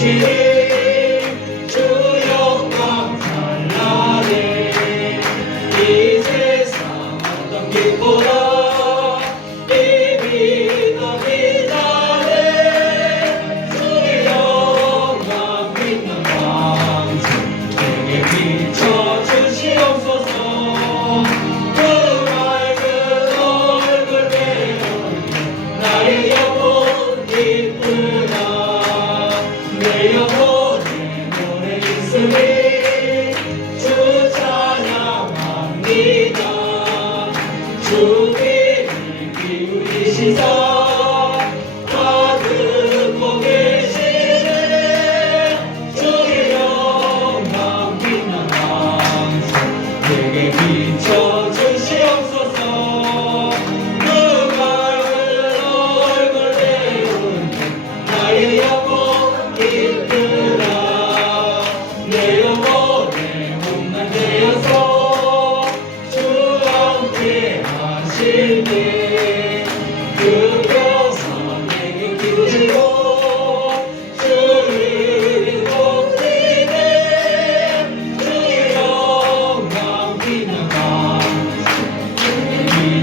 주시니 주 영광 찬란해. 이 세상 어떤 길보다 이미 더 비단해. 주의 영광 빛난 왕성 내게 비춰주시옵소서. 그 맑은 얼굴 배우며 나의 영혼 기쁘다. 내 영혼의 노래 있으니 주 찬양합니다. 주 귀를 기울이시사 다 듣고 계시네. 주의 영광 빛난 왕성 내게 비춰주시옵소서. 그 맑은 얼굴 배우며 나의 영혼 기쁘다. 내 영혼의 홈만 되어서 주 함께 하시네. 그 표선 내게 기우시고 주를 높이네. 주의 영광 빛난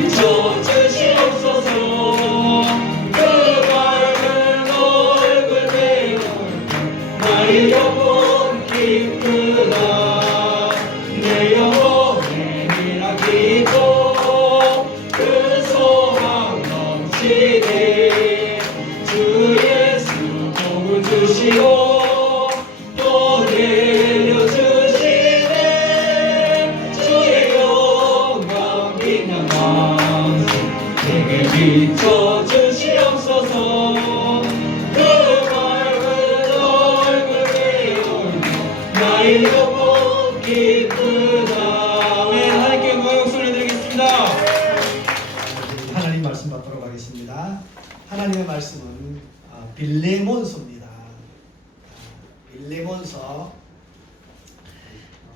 비춰주시옵소서. 그 맑은 얼굴 배우며 나의 영혼 기쁘다. 내 영혼의 미락이고 그 소망 넘치네. 주 예수 복을 주시고 또 내려주시네. 주의 영광 빛난 왕성 내게 비춰주시옵소서. 그 맑은 얼굴 배우며 나의 영혼 기쁘다. 아멘. 하나님께 영광 목소리 드리겠습니다. 하나님 말씀 받도록 하겠습니다. 하나님의 말씀은 빌레몬서입니다. 빌레몬서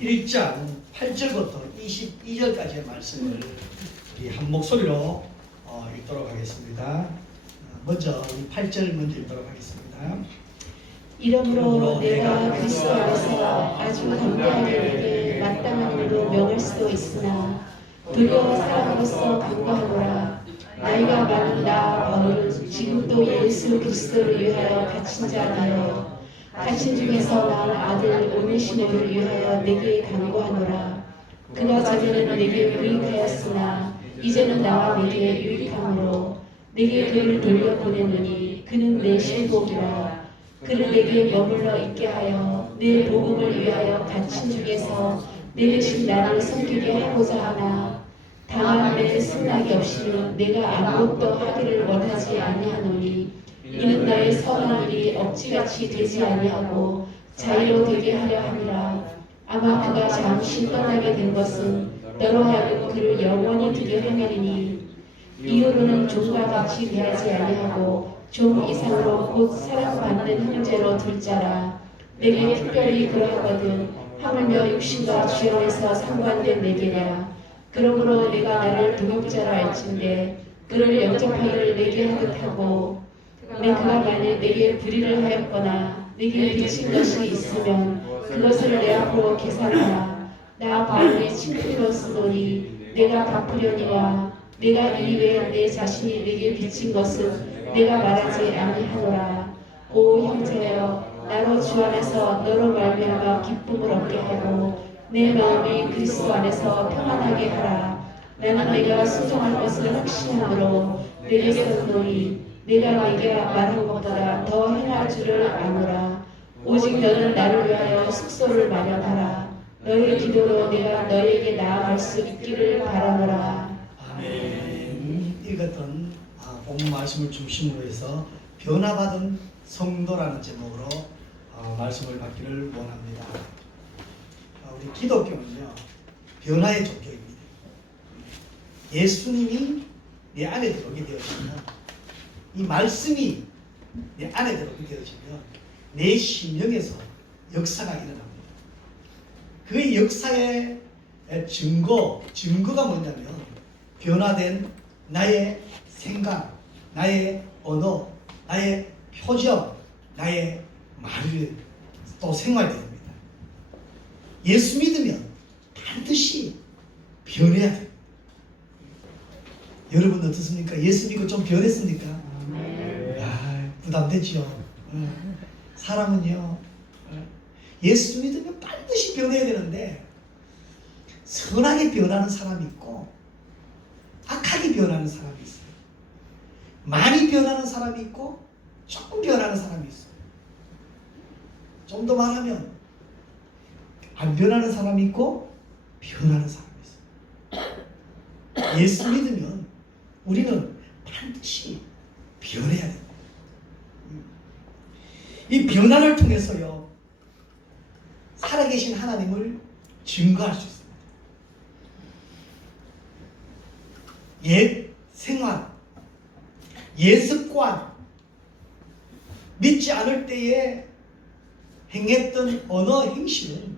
1장 8절부터 22절까지의 말씀을 우리 한 목소리로 읽도록 하겠습니다. 먼저 8절 먼저 읽도록 하겠습니다. 이러므로 내가 그리스도 안에서 아주 담대하게 내게 마땅한 일로 명할 수도 있으나 두려워 사람으로서 간과하노라. 나이가 많은 나 바울은 지금도 예수 그리스도를 위하여 갇힌 자나요. 갇힌 중에서 낳은 아들 오네시모를 위하여 내게 간구하노라. 그가 전에는 내게 유익하였으나 이제는 나와 내게 유익함으로 내게 그를 돌려보내노니 그는 내 신복이라. 그를 내게 머물러 있게 하여 내 복음을 위하여 갇힌 중에서 내 대신 나를 섬기게 하고자 하나 다만 내 승낙이 없이는 내가 아무것도 하기를 원하지 아니하노니 이는 너의 선한 일이 억지같이 되지 아니하고 자유로 되게 하려 함이라. 아마 그가 잠시 떠나게 된 것은 너로 하여금 그를 영원히 두게 함이니 이후로는 종과 같이 대하지 아니하고 종 이상으로 곧 사랑받는 형제로 둘 자라. 내게 특별히 그러하거든 하물며 육신과 주연에서 상관된 내게라. 그러므로 내가 나를 동역자라 할진대 그를 영접하기를 내게 하듯 하고 그가 만일 내게 불의를 하였거나 내게 비친 것이 있으면 그것을 내 앞으로 계산하라. 나 바울의 친구로 쓰노니 내가 갚으려니와 내가 이외에 내 자신이 내게 비친 것은 내가 말하지 아니하노라. 오 형제여, 나로 주 안에서 너로 말미암아 기쁨을 얻게 하고 내 마음이 그리스도 안에서 평안하게 하라. 나는 내가 순종할 것을 확신함으로 내게 썼노니 내가 내게 말한 것보다 더 행할 줄을 아노라. 오직 너는 나를 위하여 숙소를 마련하라. 너의 기도로 내가 너에게 나아갈 수 있기를 바라노라. 아멘. 읽었던 본문 말씀을 중심으로 해서 변화받은 성도라는 제목으로 말씀을 받기를 원합니다. 우리 기독교는요, 변화의 종교입니다. 예수님이 내 안에 들어오게 되어지면, 이 말씀이 내 안에 들어오게 되어지면 내 심령에서 역사가 일어납니다. 그 역사의 증거가 뭐냐면 변화된 나의 생각, 나의 언어, 나의 표정, 나의 말을 또 생활해야 됩니다. 예수 믿으면 반드시 변해야 돼요. 여러분 어떻습니까? 예수 믿고 좀 변했습니까? 아, 부담되지요. 사람은요, 예수 믿으면 반드시 변해야 되는데 선하게 변하는 사람이 있고 악하게 변하는 사람이 있어요. 많이 변하는 사람이 있고 조금 변하는 사람이 있어요. 좀 더 말하면 안 변하는 사람이 있고 변하는 사람이 있어요. 예수 믿으면 우리는 반드시 변해야 됩니다. 이 변화를 통해서요, 살아계신 하나님을 증거할 수 있습니다. 옛 생활, 옛 습관, 믿지 않을 때에 행했던 언어 행실은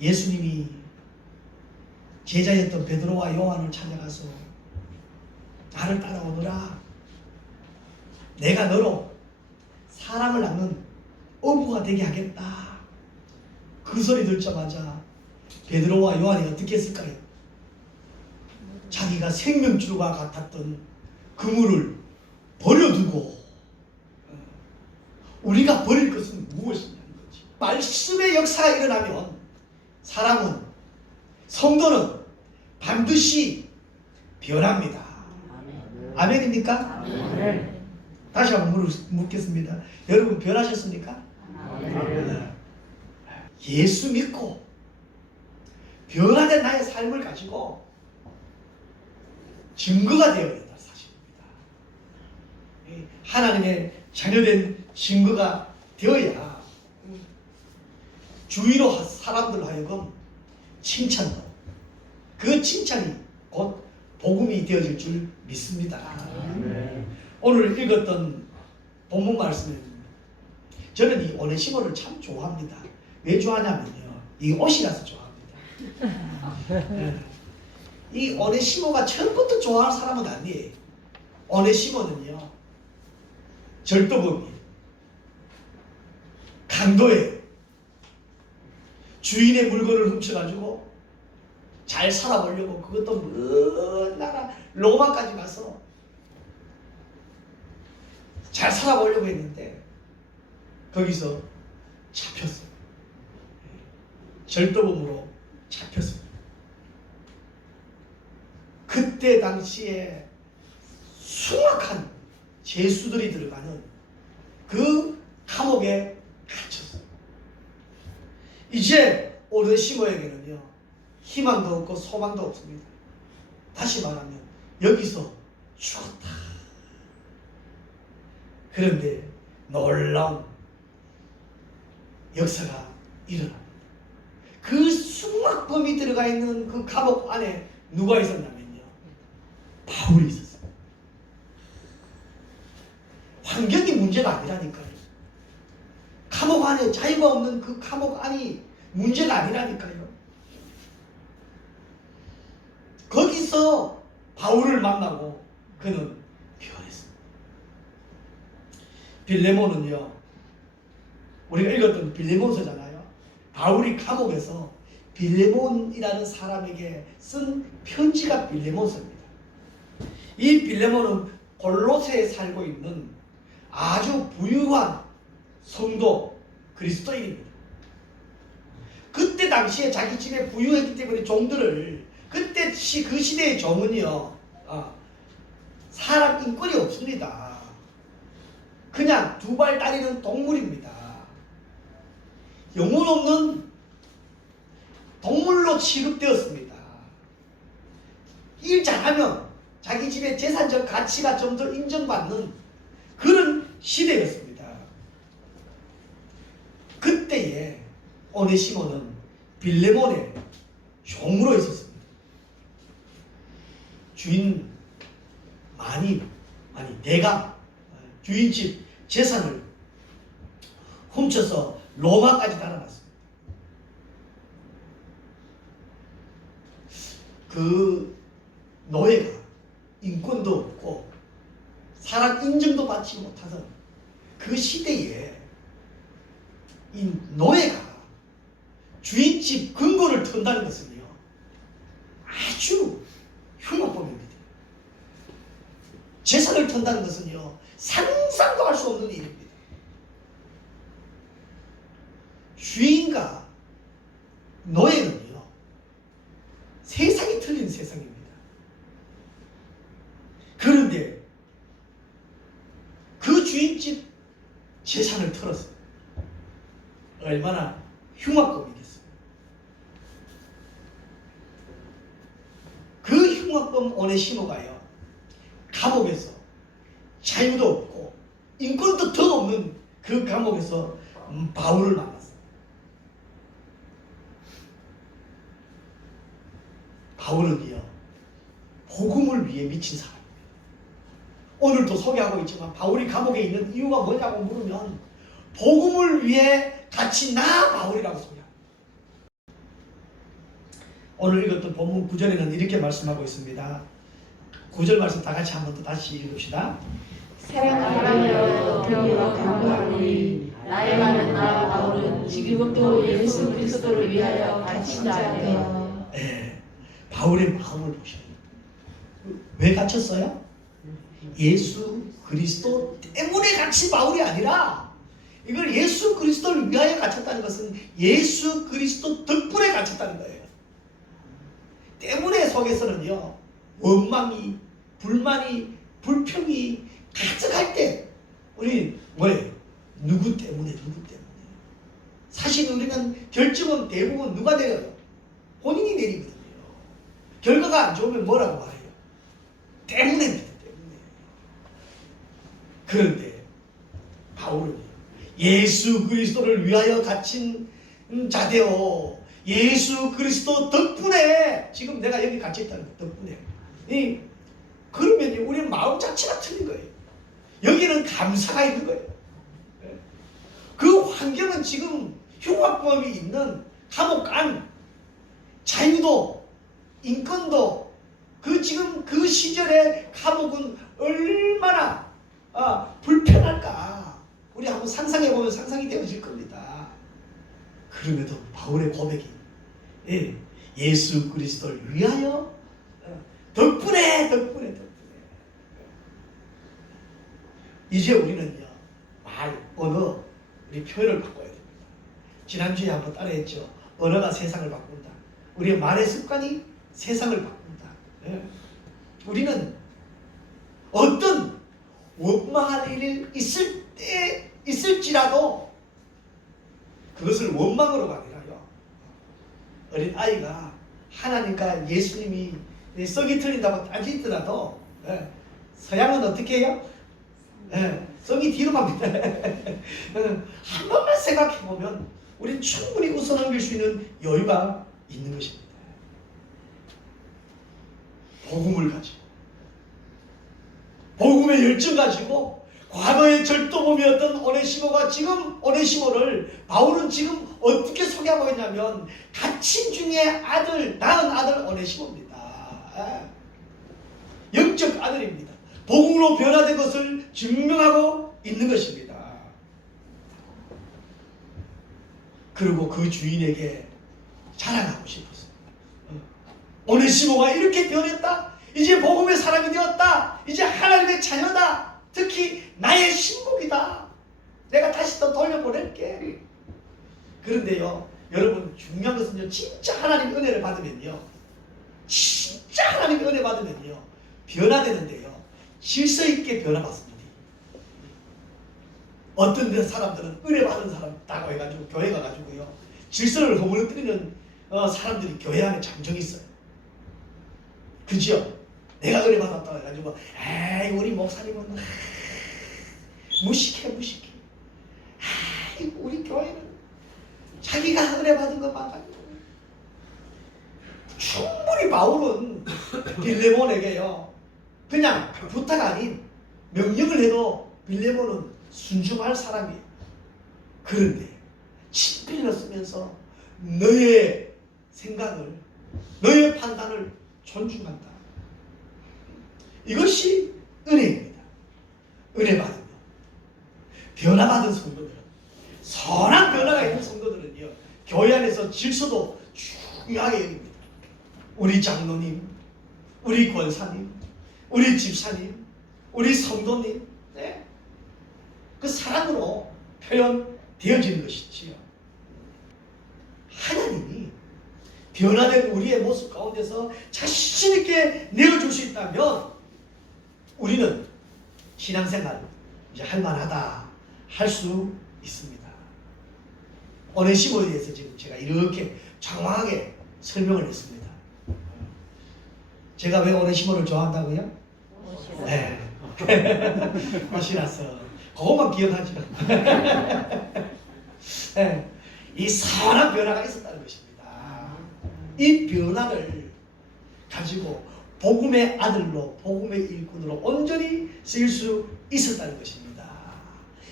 예수님이 제자였던 베드로와 요한을 찾아가서 나를 따라오너라. 내가 너로 사람을 낳는 어부가 되게 하겠다. 그 소리 듣자마자 베드로와 요한이 어떻게 했을까요? 자기가 생명줄과 같았던 그물을 버려두고 우리가 버릴 것은 무엇이냐는 거지. 말씀의 역사가 일어나면 사람은, 성도는 반드시 변합니다. 아멘입니까? 아멘. 다시 한번 묻겠습니다. 여러분 변하셨습니까? 아멘. 예수 믿고 변화된 나의 삶을 가지고 증거가 되어야 된다 사실입니다. 하나님의 자녀된 증거가 되어야 주위로 사람들 하여금 칭찬도, 그 칭찬이 곧 복음이 되어질 줄 믿습니다. 오늘 읽었던 본문 말씀은 저는 이 오네시모를 참 좋아합니다. 왜 좋아하냐면요, 이 옷이라서 좋아합니다. 이 오네시모가 처음부터 좋아하는 사람은 아니에요. 오네시모는요, 절도범이에요. 강도예요. 주인의 물건을 훔쳐가지고 잘 살아보려고, 그것도 먼 나라 로마까지 가서 잘 살아보려고 했는데 거기서 잡혔어요. 절도범으로 잡혔어요. 그때 당시에 숭악한 죄수들이 들어가는 그 감옥에 갇혔어요. 이제 오네시모에게는요, 희망도 없고 소망도 없습니다. 다시 말하면 여기서 죽었다. 그런데 놀라운 역사가 일어납니다. 그 숭악범이 들어가 있는 그 감옥 안에 누가 있었냐면요, 바울이 있었어요. 환경이 문제가 아니라니까요. 감옥 안에 자유가 없는 그 감옥 안이 문제가 아니라니까요. 거기서 바울을 만나고 그는 변했습니다. 빌레몬은요, 우리가 읽었던 빌레몬서잖아요. 바울이 감옥에서 빌레몬이라는 사람에게 쓴 편지가 빌레몬서입니다. 이 빌레몬은 골로새에 살고 있는 아주 부유한 성도 그리스도인입니다. 그때 당시에 자기 집에 부유했기 때문에 종들을, 그때 그 시대의 종은요, 사람 인권이 없습니다. 그냥 두 발 다리는 동물입니다. 영혼 없는 동물로 취급되었습니다. 일 잘하면 자기 집의 재산적 가치가 좀 더 인정받는 그런 시대였습니다. 그때에 오네시모는 빌레몬의 종으로 있었습니다. 주인 내가 주인집 재산을 훔쳐서 로마까지 달아났습니다. 그 노예가 인권도 없고 사람 인정도 받지 못하던 그 시대에 이 노예가 주인집 근고를 턴다는 것은요, 아주 흉악범입니다. 재산을 턴다는 것은요, 상상도 할 수 없는 일입니다. 주인과 노예는요, 세상이 틀린 세상입니다. 그런데 그 주인집 재산을 털었어요. 얼마나 흉악범이겠어요. 그 흉악범 오네시모가요, 감옥에서 자유도 없고 인권도 더 없는 그 감옥에서 바울을 만났어요. 바울은요, 복음을 위해 미친 사람입니다. 오늘도 소개하고 있지만 바울이 감옥에 있는 이유가 뭐냐고 물으면 복음을 위해 갇힌 나 바울이라고 소개합니다. 오늘 읽었던 본문 9절에는 이렇게 말씀하고 있습니다. 9절 말씀 다 같이 한번 더 다시 읽읍시다. 사랑하며 드리어 간구하노니 나의 많은 나 바울은 지금도 예수 그리스도를 위하여 갇힌 자예요. 네, 바울의 마음을 보셔요. 왜 갇혔어요? 예수 그리스도 때문에 갇힌 바울이 아니라, 이걸 예수 그리스도를 위하여 갇혔다는 것은 예수 그리스도 덕분에 갇혔다는 거예요. 때문에 속에서는요, 원망이, 불만이, 불평이 가득할 때 우리 뭐예요? 누구 때문에? 사실 우리는 결정은 대부분 누가 내려요? 본인이 내리거든요. 결과가 안 좋으면 뭐라고 말해요? 때문에입니다. 때문에. 그런데 바울은 예수 그리스도를 위하여 갇힌 자되어 예수 그리스도 덕분에 지금 내가 여기 갇혀있다는 것 덕분에. 그러면 우리는 마음 자체가 틀린 거예요. 여기는 감사가 있는 거예요. 그 환경은 지금 흉악범이 있는 감옥 안, 자유도 인권도, 지금 그 시절의 감옥은 얼마나 불편할까, 우리 한번 상상해보면 상상이 되어질 겁니다. 그럼에도 바울의 고백이 예수 그리스도를 위하여 덕분에 이제 우리는요, 말, 언어, 우리 표현을 바꿔야 됩니다. 지난주에 한번 따라했죠. 언어가 세상을 바꾼다. 우리의 말의 습관이 세상을 바꾼다. 우리는 어떤 원망할 일이 있을지라도 그것을 원망으로가 아니라요, 어린 아이가 하나님과 예수님이 썩이 틀린다고 따지더라도 서양은 어떻게 해요? 썩이 뒤로 갑니다. 한 번만 생각해보면 우리는 충분히 웃어넘길 수 있는 여유가 있는 것입니다. 복음을 가지고, 복음의 열정 가지고, 과거의 절도범이었던 오네시모가 지금 오네시모를 바울은 지금 어떻게 소개하고 있냐면 갇힌 중에 낳은 아들 오네시모입니다. 영적 아들입니다. 복음으로 변화된 것을 증명하고 있는 것입니다. 그리고 그 주인에게 자랑하고 싶었습니다. 오네시모가 이렇게 변했다. 이제 복음의 사람이 되었다. 이제 하나님의 자녀다. 특히 나의 신복이다. 내가 다시 또 돌려보낼게. 그런데요, 여러분, 중요한 것은요, 진짜 하나님의 은혜를 받으면요, 변화되는데요, 질서 있게 변화받습니다. 어떤 사람들은 은혜 받은 사람다고 해가지고 교회 가가지고요, 질서를 허물어뜨리는 사람들이 교회 안에 잠정 있어요. 그죠? 내가 은혜 받았다고 해가지고 에이 우리 목사님은 무식해. 우리 교회는 자기가 은혜 받은 것만 가지고. 충분히 바울은 빌레몬에게요, 그냥 부탁 아닌 명령을 해도 빌레몬은 순종할 사람이에요. 그런데 친필을 쓰면서 너의 생각을, 너의 판단을 존중한다. 이것이 은혜입니다. 은혜 받은 것. 변화받은 성도들은, 선한 변화가 있는 성도들은요, 교회 안에서 질서도 중요하게 여깁니다. 우리 장로님, 우리 권사님, 우리 집사님, 우리 성도님, 네? 그 사랑으로 표현되어지는 것이지요. 하나님이 변화된 우리의 모습 가운데서 자신 있게 내어줄 수 있다면 우리는 신앙생활 이제 할만하다 할 수 있습니다. 오네시모에 대해서 지금 제가 이렇게 장황하게 설명을 했습니다. 제가 왜 오네시모를 좋아한다고요? 네. 멋이라서 그것만 기억하지. 네. 이 선한 변화가 있었다는 것입니다. 이 변화를 가지고 복음의 아들로, 복음의 일꾼으로 온전히 쓰일 수 있었다는 것입니다.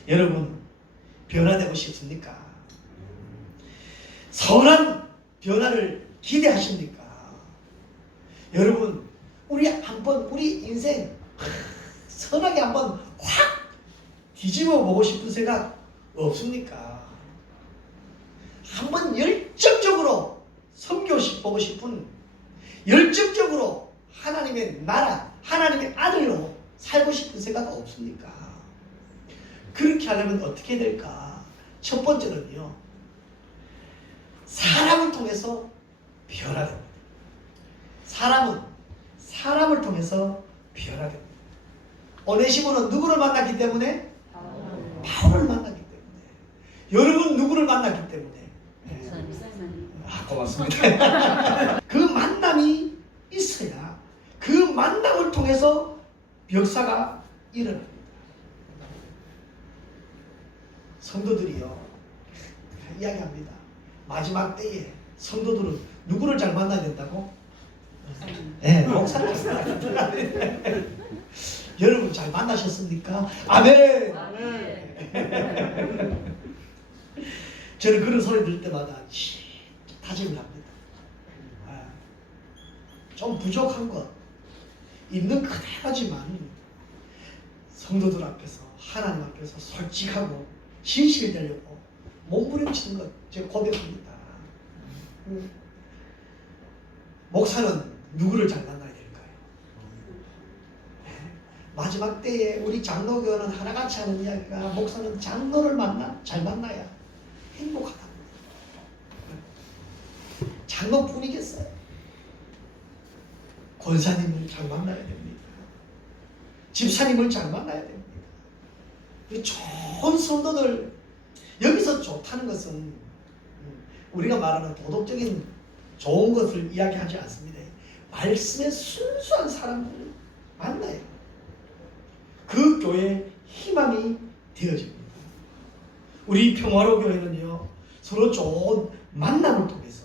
여러분, 변화되고 싶습니까? 선한 변화를 기대하십니까? 여러분, 우리 한번 우리 인생 선하게 한번 확 뒤집어 보고 싶은 생각 없습니까? 한번 열정적으로 섬겨보고 싶은, 열정적으로 하나님의 나라, 하나님의 아들로 살고 싶은 생각 없습니까? 그렇게 하려면 어떻게 될까? 첫 번째는요, 사람을 통해서 변화됩니다. 사람은 사람을 통해서 변화됩니다. 오네시모는 누구를 만났기 때문에? 바울을 만났기 때문에. 여러분 누구를 만났기 때문에? 고맙습니다. 그 만남이 있어야 그 만남을 통해서 역사가 일어납니다. 성도들이요, 이야기합니다. 마지막 때에 성도들은 누구를 잘 만나야 된다고? 네, 목사님. 여러분 잘 만나셨습니까? 아멘. 저는 그런 소리 들을 때마다 다짐을 합니다. 좀 부족한 것 있는 그대로지만 성도들 앞에서, 하나님 앞에서 솔직하고 진실되려고 몸부림치는 것 제가 고백합니다. 목사는 누구를 잘 만나야 될까요? 마지막 때에 우리 장로교회는 하나같이 하는 이야기가, 목사는 장로를 잘 만나야 행복하다. 장로뿐이겠어요? 권사님을 잘 만나야 됩니다. 집사님을 잘 만나야 됩니다. 좋은 성도들, 여기서 좋다는 것은 우리가 말하는 도덕적인 좋은 것을 이야기하지 않습니다. 말씀의 순수한 사람들을 만나요. 그 교회의 희망이 되어집니다. 우리 평화로 교회는요, 서로 좋은 만남을 통해서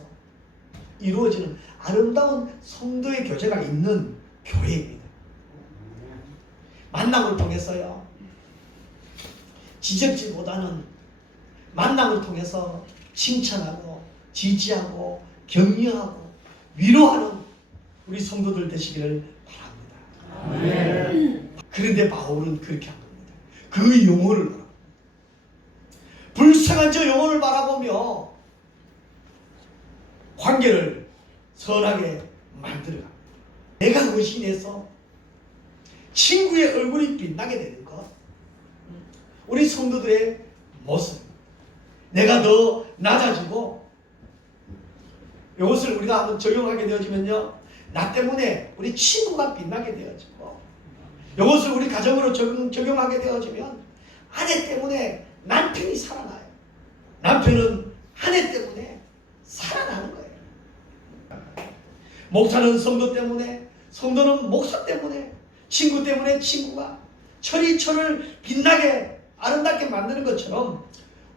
이루어지는 아름다운 성도의 교제가 있는 교회입니다. 만남을 통해서요, 지적질보다는 만남을 통해서 칭찬하고 지지하고 격려하고 위로하는 우리 성도들 되시기를 바랍니다. 그런데 바울은 그렇게 한 겁니다. 그 영혼을 바라보고, 불쌍한 저 영혼을 바라보며 관계를 선하게 만들어갑니다. 내가 의신해서 친구의 얼굴이 빛나게 되는 것, 우리 성도들의 모습, 내가 더 낮아지고, 이것을 우리가 한번 적용하게 되어지면요, 나 때문에 우리 친구가 빛나게 되어지고, 이것을 우리 가정으로 적용하게 되어지면 아내 때문에 남편이 살아나요. 남편은 아내 때문에 살아나는 거예요. 목사는 성도 때문에, 성도는 목사 때문에, 친구 때문에 친구가 철이 철을 빛나게 아름답게 만드는 것처럼,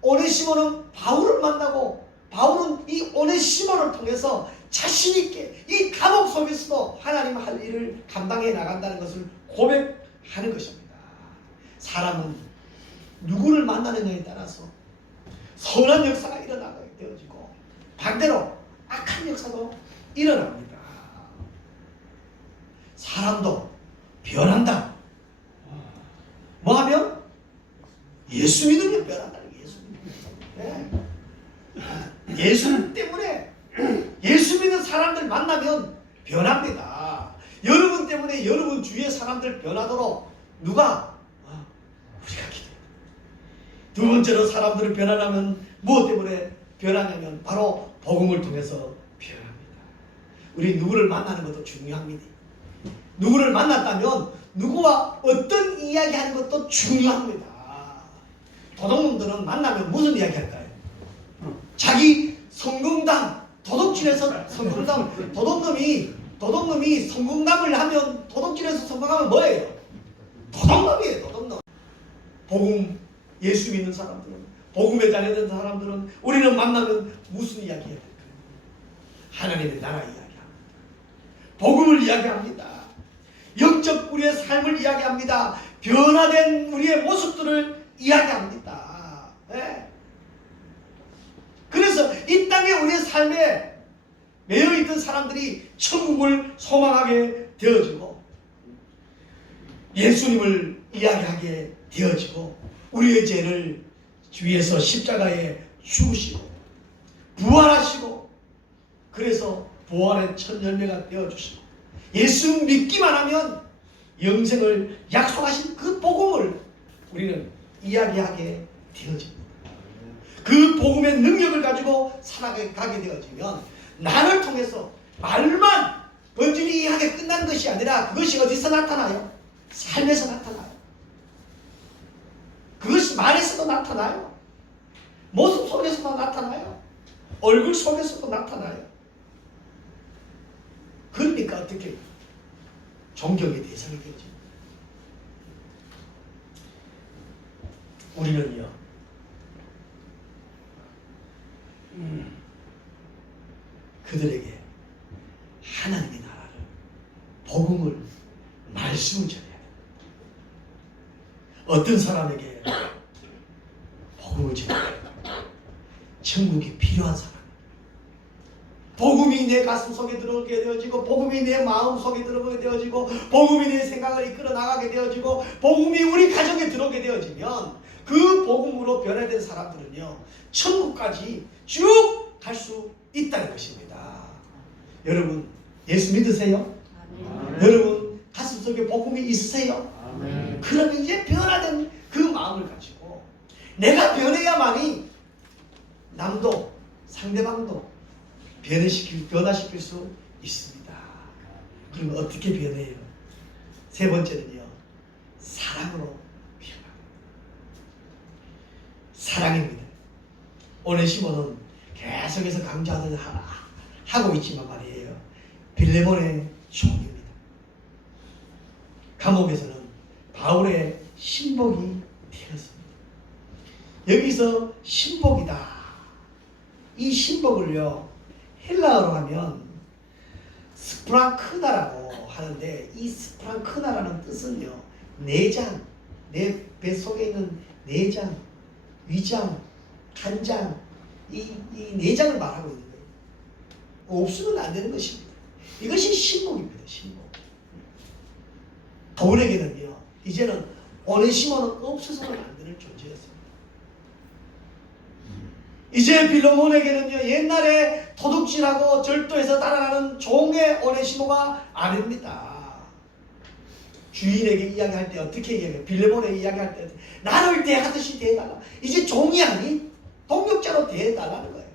오네시모는 바울을 만나고, 바울은 이 오네시모를 통해서 자신있게 이 감옥 속에서도 하나님 할 일을 감당해 나간다는 것을 고백하는 것입니다. 사람은 누구를 만나느냐에 따라서 선한 역사가 일어나게 되어지고, 반대로 악한 역사도 일어납니다. 사람도 변한다. 뭐하면? 예수 믿으면 변한다는 거예요. 예수 믿으면. 네. 예수 때문에 예수 믿는 사람들 만나면 변합니다. 여러분 때문에 여러분 주위의 사람들 변하도록 누가? 우리가 기도해요. 두 번째로 사람들을 변하려면 무엇 때문에 변하냐면 바로 복음을 통해서 변합니다. 우리 누구를 만나는 것도 중요합니다. 누구를 만났다면 누구와 어떤 이야기하는 것도 중요합니다. 도둑놈들은 만나면 무슨 이야기 할까요? 자기 성공담, 도둑질에서 성공담, 도둑놈이 성공담을 하면 도둑질에서 성공하면 뭐예요? 도둑놈이에요, 도둑놈. 복음, 예수 믿는 사람들은, 복음에 자녀된 사람들은 우리는 만나면 무슨 이야기 해야 될까요? 하나님의 나라 이야기합니다. 복음을 이야기합니다. 영적 우리의 삶을 이야기합니다. 변화된 우리의 모습들을 이야기합니다. 네. 그래서 이 땅에 우리의 삶에 매여있던 사람들이 천국을 소망하게 되어지고 예수님을 이야기하게 되어지고 우리의 죄를 위해서 십자가에 죽으시고 부활하시고 그래서 부활의 첫 열매가 되어주시고 예수 믿기만 하면 영생을 약속하신 그 복음을 우리는 이야기하게 되어집니다. 그 복음의 능력을 가지고 살아가게 되어지면 나를 통해서 말만 번지르르하게 끝난 것이 아니라 그것이 어디서 나타나요? 삶에서 나타나요. 그것이 말에서도 나타나요. 모습 속에서도 나타나요. 얼굴 속에서도 나타나요. 그러니까 어떻게 존경의 대상이 되죠. 우리는요 그들에게 하나님의 나라를 복음을 말씀을 전해야 됩니다. 어떤 사람에게 복음을 전해야 됩니다. 천국이 필요한 사람, 복음이 내 가슴 속에 들어오게 되어지고 복음이 내 마음 속에 들어오게 되어지고 복음이 내 생각을 이끌어 나가게 되어지고 복음이 우리 가정에 들어오게 되어지면 그 복음으로 변화된 사람들은요 천국까지 쭉 갈 수 있다는 것입니다. 여러분 예수 믿으세요? 아멘. 여러분 가슴속에 복음이 있으세요? 아멘. 그러면 이제 변화된 그 마음을 가지고 내가 변해야만이 남도 상대방도 변화시킬 수 있습니다. 그럼 어떻게 변해요? 세 번째는요 사랑으로 변합니다. 사랑입니다. 오네시모는 계속해서 강조하고 있지만 말이에요. 빌레몬의 종입니다. 감옥에서는 바울의 신복이 되었습니다. 여기서 신복이다. 이 신복을요 헬라어로 하면 스프랑크나라고 하는데 이 스프랑크나라는 뜻은요 내장, 내 뱃속에 있는 내장, 위장, 간장 이 내장을 말하고 있는 거예요. 없으면 안 되는 것입니다. 이것이 신복입니다. 신복. 바울에게는요 이제는 오네시모는 없어서는 안 되는 존재였습니다. 이제 빌레몬에게는요 옛날에 도둑질하고 절도해서 달아나는 종의 오네시모가 아닙니다. 주인에게 이야기할 때 어떻게 이야기해요? 빌레몬에게 이야기할 때 나를 대하듯이 대해달라. 이제 종이 아닌 동역자로 대해달라는 거예요.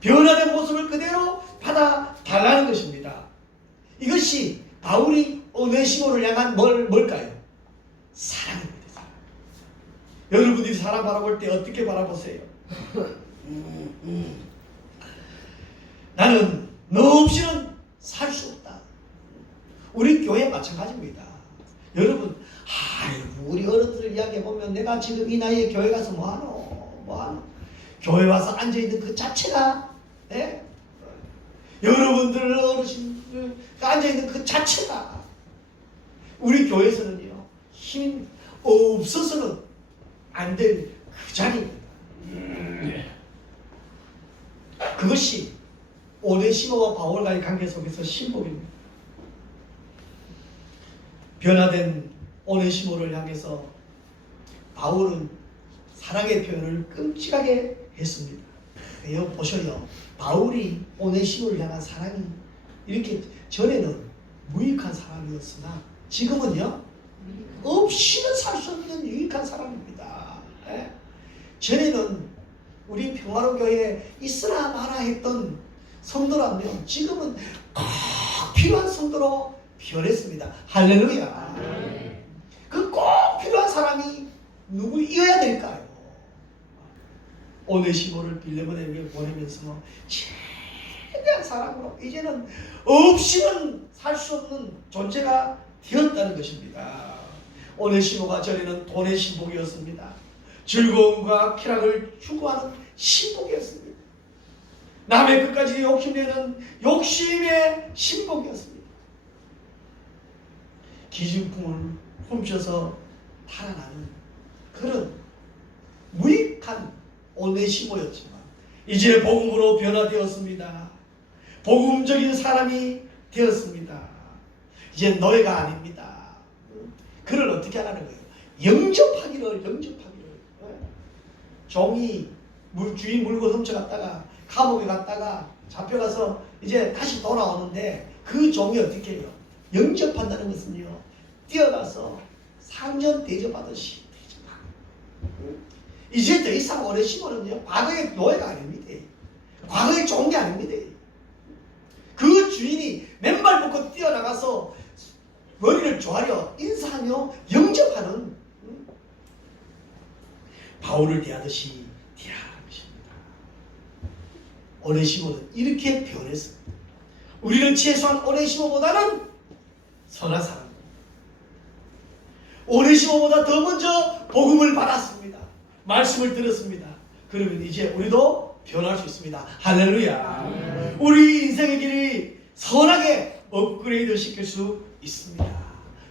변화된 모습을 그대로 받아달라는 것입니다. 이것이 바울이 오네시모를 향한 뭘까요? 사랑입니다. 사랑. 여러분들이 사람 바라볼 때 어떻게 바라보세요? 나는 너 없이는 살 수 없다. 우리 교회 마찬가지입니다. 여러분, 우리 어른들 이야기해보면 내가 지금 이 나이에 교회 가서 뭐하노? 교회 와서 앉아있는 그 자체가 여러분들 어르신들 앉아있는 그 자체가 우리 교회에서는요 힘 없어서는 안 될 그 자리입니다. 그것이 오네시모와 바울과의 관계 속에서 신복입니다. 변화된 오네시모를 향해서 바울은 사랑의 표현을 끔찍하게 했습니다. 여기 보셔요. 바울이 오네시모를 향한 사랑이 이렇게 전에는 무익한 사람이었으나 지금은요 없이는 살 수 없는 유익한 사람입니다. 예? 전에는 우리 평화로 교회에 있으나 마나 했던 성도라면 지금은 꼭 필요한 성도로 변했습니다. 할렐루야. 그 꼭 필요한 사람이 누구이어야 될까요? 오네시모를 빌레몬에게 보내면서 최대한 사랑으로 이제는 없이는 살 수 없는 존재가 되었다는 것입니다. 오네시모가 전에는 돈의 신복이었습니다. 즐거움과 쾌락을 추구하는 신복이었습니다. 남의 끝까지 욕심내는 욕심의 신복이었습니다. 기증품을 훔쳐서 탈환하는 그런 무익한 오네시모였지만 이제 복음으로 변화되었습니다. 복음적인 사람이 되었습니다. 이제 노예가 아닙니다. 그를 어떻게 하라는 거예요? 영접하기를. 종이 주인 물건 훔쳐갔다가 감옥에 갔다가 잡혀가서 이제 다시 돌아오는데 그 종이 어떻게 해요? 영접한다는 것은요, 뛰어가서 상전 대접하듯이 대접하고. 이제 더 이상 오네시모는요, 과거의 노예가 아닙니다. 과거의 종이 아닙니다. 그 주인이 맨발 묶고 뛰어나가서 머리를 조아려 인사하며 영접하는 바울을 대하듯이 대하는 것입니다. 오네시모는 이렇게 변했습니다. 우리는 최소한 오네시모보다는 선한 사람입니다. 오네시모보다 더 먼저 복음을 받았습니다. 말씀을 들었습니다. 그러면 이제 우리도 변할 수 있습니다. 할렐루야. 우리 인생의 길이 선하게 업그레이드 시킬 수 있습니다.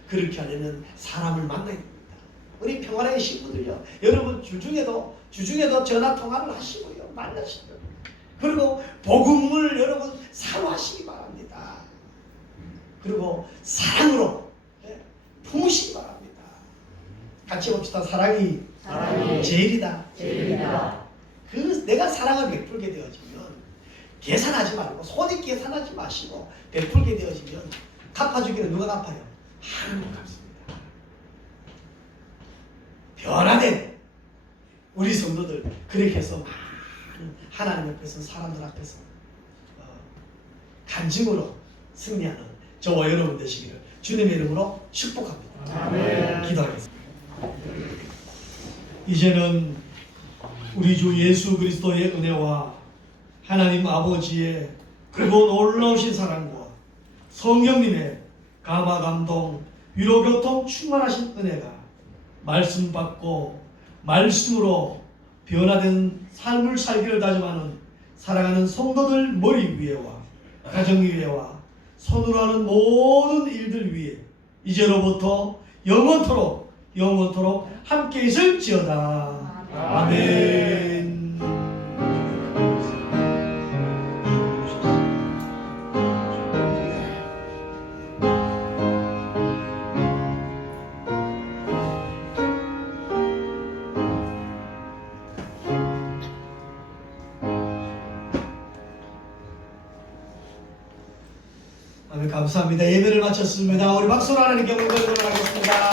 그렇게 하려면 사람을 만나야 됩니다. 우리 평화의 신부들요, 여러분 주중에도 전화 통화를 하시고요, 만나시고요. 그리고 복음을 여러분 사모하시기 바랍니다. 그리고 사랑으로 품으시기 바랍니다. 같이 봅시다. 사랑이 제일이다. 그 내가 사랑을 베풀게 되어지면 계산하지 말고, 손익 계산하지 마시고 베풀게 되어지면 갚아주기는 누가 갚아요? 하나님 갚습니다. 변화된 우리 성도들 그렇게 해서 많은 하나님 앞에서, 사람들 앞에서 간증으로 승리하는 저와 여러분 되시기를 주님의 이름으로 축복합니다. 아멘. 기도하겠습니다. 이제는 우리 주 예수 그리스도의 은혜와 하나님 아버지의 그리고 놀라우신 사랑과 성령님의 감화 감동 위로 교통 충만하신 은혜가 말씀 받고 말씀으로 변화된 삶을 살기를 다짐하는 사랑하는 성도들 머리 위에와 가정 위에와 손으로 하는 모든 일들 위에 이제로부터 영원토록 함께 있을지어다. 아멘. 감사합니다. 예배를 마쳤습니다. 우리 박수로 하나님께 영광을 돌아가겠습니다.